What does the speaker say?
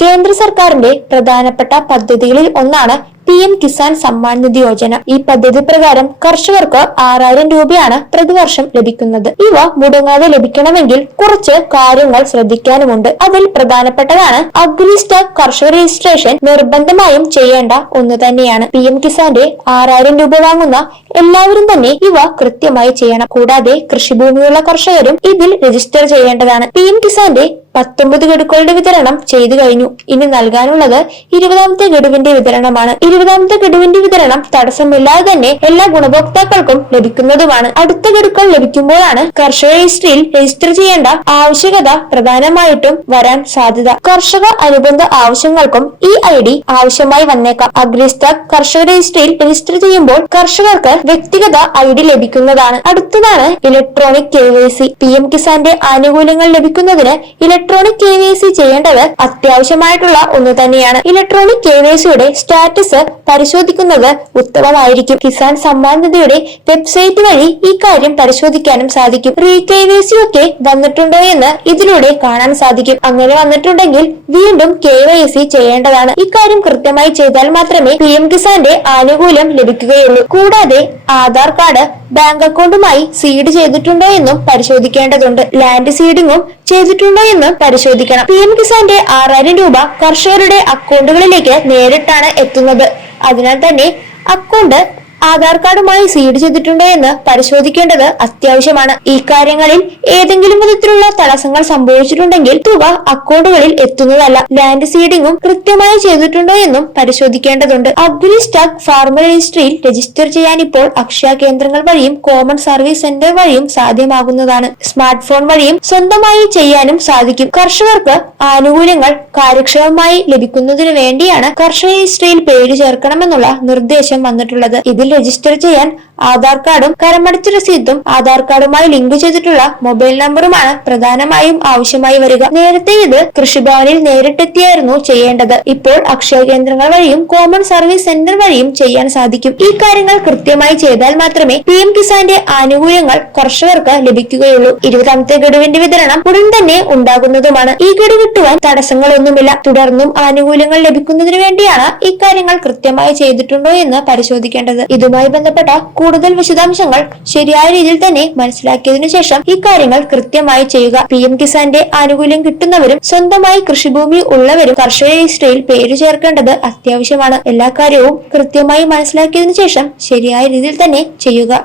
കേന്ദ്ര സർക്കാരിന്റെ പ്രധാനപ്പെട്ട പദ്ധതികളിൽ ഒന്നാണ് PM കിസാൻ സമ്മാൻ നിധി യോജന. ഈ പദ്ധതി പ്രകാരം കർഷകർക്ക് 6000 രൂപയാണ് പ്രതിവർഷം ലഭിക്കുന്നത്. ഇവ മുടങ്ങാതെ ലഭിക്കണമെങ്കിൽ കുറച്ച് കാര്യങ്ങൾ ശ്രദ്ധിക്കാനുമുണ്ട്. അതിൽ പ്രധാനപ്പെട്ടതാണ് അഗ്രിസ്റ്റാക്ക് കർഷക രജിസ്ട്രേഷൻ നിർബന്ധമായും ചെയ്യേണ്ട ഒന്ന് തന്നെയാണ്. PM കിസാന്റെ 6000 രൂപ വാങ്ങുന്ന എല്ലാവരും തന്നെ ഇവ കൃത്യമായി ചെയ്യണം. കൂടാതെ കൃഷിഭൂമിയുള്ള കർഷകരും ഇതിൽ രജിസ്റ്റർ ചെയ്യേണ്ടതാണ്. PM കിസാന്റെ 19 ഗഡുക്കളുടെ വിതരണം ചെയ്തു കഴിഞ്ഞു. ഇനി നൽകാനുള്ളത് 20ാമത്തെ ഗഡുവിന്റെ വിതരണമാണ്. 20ാമത്തെ ഗഡുവിന്റെ വിതരണം തടസ്സമില്ലാതെ തന്നെ എല്ലാ ഗുണഭോക്താക്കൾക്കും ലഭിക്കുന്നതുമാണ്. അടുത്ത ഗഡുക്കൾ ലഭിക്കുമ്പോഴാണ് കർഷക രജിസ്ട്രിയിൽ രജിസ്റ്റർ ചെയ്യേണ്ട ആവശ്യകത പ്രധാനമായിട്ടും വരാൻ സാധ്യത. കർഷക അനുബന്ധ ആവശ്യങ്ങൾക്കും ഈ ID ആവശ്യമായി വന്നേക്കാം. അഗ്രിസ്റ്റാക്ക് കർഷക രജിസ്ട്രിയിൽ രജിസ്റ്റർ ചെയ്യുമ്പോൾ കർഷകർക്ക് വ്യക്തിഗത ID ലഭിക്കുന്നതാണ്. അടുത്തതാണ് ഇലക്ട്രോണിക് KYC. PM കിസാന്റെ ആനുകൂല്യങ്ങൾ ലഭിക്കുന്നതിന് ഇലക്ട്രോണിക് KYC ചെയ്യേണ്ടത് അത്യാവശ്യമായിട്ടുള്ള ഒന്ന് തന്നെയാണ്. ഇലക്ട്രോണിക് KYCയുടെ സ്റ്റാറ്റസ് പരിശോധിക്കുന്നത് ഉത്തമമായിരിക്കും. കിസാൻ സമ്മാൻ നിധിയുടെ വെബ്സൈറ്റ് വഴി ഈ കാര്യം പരിശോധിക്കാനും സാധിക്കും. KYC ഒക്കെ വന്നിട്ടുണ്ടോ എന്ന് ഇതിലൂടെ കാണാൻ സാധിക്കും. അങ്ങനെ വന്നിട്ടുണ്ടെങ്കിൽ വീണ്ടും KYC ചെയ്യേണ്ടതാണ്. ഇക്കാര്യം കൃത്യമായി ചെയ്താൽ മാത്രമേ PM കിസാന്റെ ആനുകൂല്യം ലഭിക്കുകയുള്ളൂ. കൂടാതെ ആധാർ കാർഡ് ബാങ്ക് അക്കൗണ്ടുമായി സീഡ് ചെയ്തിട്ടുണ്ടോ എന്നും പരിശോധിക്കേണ്ടതുണ്ട്. ലാൻഡ് സീഡിങ്ങും ചെയ്തിട്ടുണ്ടോ എന്ന് പരിശോധിക്കണം. PM കിസാന്റെ 6000 രൂപ കർഷകരുടെ അക്കൗണ്ടുകളിലേക്ക് നേരിട്ടാണ് എത്തുന്നത്. അതിനാൽ തന്നെ അക്കൗണ്ട് ആധാർ കാർഡുമായി സീഡ് ചെയ്തിട്ടുണ്ടോ എന്ന് പരിശോധിക്കേണ്ടത് അത്യാവശ്യമാണ്. ഈ കാര്യങ്ങളിൽ ഏതെങ്കിലും വിധത്തിലുള്ള തടസ്സങ്ങൾ സംഭവിച്ചിട്ടുണ്ടെങ്കിൽ തുക അക്കൗണ്ടുകളിൽ എത്തുന്നതല്ല. ലാൻഡ് സീഡിങ്ങും കൃത്യമായി ചെയ്തിട്ടുണ്ടോ എന്നും പരിശോധിക്കേണ്ടതുണ്ട്. അഗ്രിസ്റ്റാക്ക് ഫാർമർ രജിസ്ട്രിയിൽ രജിസ്റ്റർ ചെയ്യാൻ ഇപ്പോൾ അക്ഷയ കേന്ദ്രങ്ങൾ വഴിയും കോമൺ സർവീസ് സെന്റർ വഴിയും സാധ്യമാകുന്നതാണ്. സ്മാർട്ട് ഫോൺ വഴിയും സ്വന്തമായി ചെയ്യാനും സാധിക്കും. കർഷകർക്ക് ആനുകൂല്യങ്ങൾ കാര്യക്ഷമമായി ലഭിക്കുന്നതിന് വേണ്ടിയാണ് കർഷക രജിസ്ട്രിയിൽ പേര് ചേർക്കണമെന്നുള്ള നിർദ്ദേശം വന്നിട്ടുള്ളത്. ഇതിൽ രജിസ്റ്റർ ചെയ്യാൻ ആധാർ കാർഡും കരമടച്ച രസീതും ആധാർ കാർഡുമായി ലിങ്ക് ചെയ്തിട്ടുള്ള മൊബൈൽ നമ്പറുമാണ് പ്രധാനമായും ആവശ്യമായി വരിക. നേരത്തെ ഇത് കൃഷിഭവനിൽ നേരിട്ടെത്തിയായിരുന്നു ചെയ്യേണ്ടത്. ഇപ്പോൾ അക്ഷയ കേന്ദ്രങ്ങൾ വഴിയും കോമൺ സർവീസ് സെന്റർ വഴിയും ചെയ്യാൻ സാധിക്കും. ഈ കാര്യങ്ങൾ കൃത്യമായി ചെയ്താൽ മാത്രമേ PM കിസാന്റെ ആനുകൂല്യങ്ങൾ കർഷകർക്ക് ലഭിക്കുകയുള്ളൂ. 20ാമത്തെ ഗഡുവിന്റെ വിതരണം ഉടൻ തന്നെ ഉണ്ടാകുന്നതുമാണ്. ഈ ഗഡു കിട്ടുവാൻ തടസ്സങ്ങളൊന്നുമില്ല. തുടർന്നും ആനുകൂല്യങ്ങൾ ലഭിക്കുന്നതിന് വേണ്ടിയാണ് ഇക്കാര്യങ്ങൾ കൃത്യമായി ചെയ്തിട്ടുണ്ടോ എന്ന് പരിശോധിക്കേണ്ടത്. ഇതുമായി ബന്ധപ്പെട്ട കൂടുതൽ വിശദാംശങ്ങൾ ശരിയായ രീതിയിൽ തന്നെ മനസ്സിലാക്കിയതിനു ശേഷം ഈ കാര്യങ്ങൾ കൃത്യമായി ചെയ്യുക. PM കിസാന്റെ ആനുകൂല്യം കിട്ടുന്നവരും സ്വന്തമായി കൃഷിഭൂമി ഉള്ളവരും കർഷക രജിസ്ട്രിയിൽ പേര് ചേർക്കേണ്ടത് അത്യാവശ്യമാണ്. എല്ലാ കാര്യവും കൃത്യമായി മനസ്സിലാക്കിയതിനു ശേഷം ശരിയായ രീതിയിൽ തന്നെ ചെയ്യുക.